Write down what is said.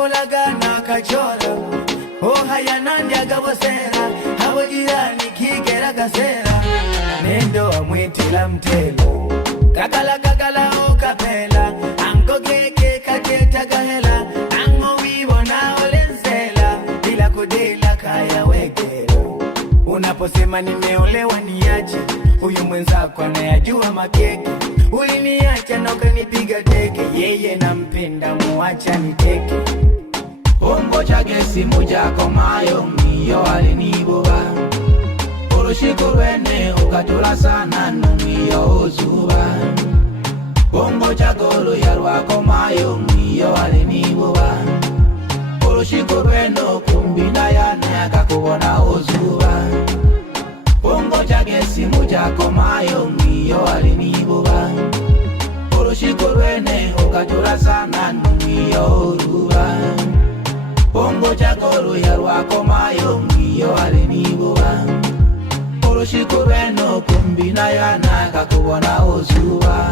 Nakolagana kachora haya nandya gabosera habo jirani kigera gasera nendo amwitila mtelo kakala okapela ango keke kaketa gahela ango wibona olenzela bila kudela kaya wekera unaposema nimeolewa niache huyu mwenzako anayajua makeke uliniacha na ukanipiga teke yeye nampenda muacha niteke Bongo chake simu jako mayo miyo aliniboba Urushiko rwene ukatula sana numiyo uzuba Bongo chagolo ya rwako mayo miyo aliniboba Urushiko rweno kumbina yane akakubona uzuba Bongo chake simu jako mayo miyo aliniboba Urushiko rwene ukatula sana numiyo uzuba Bongo chagolo ya rwako mayo miyo aliniboba Urushiko rweno kumbina yana kakubona uzuba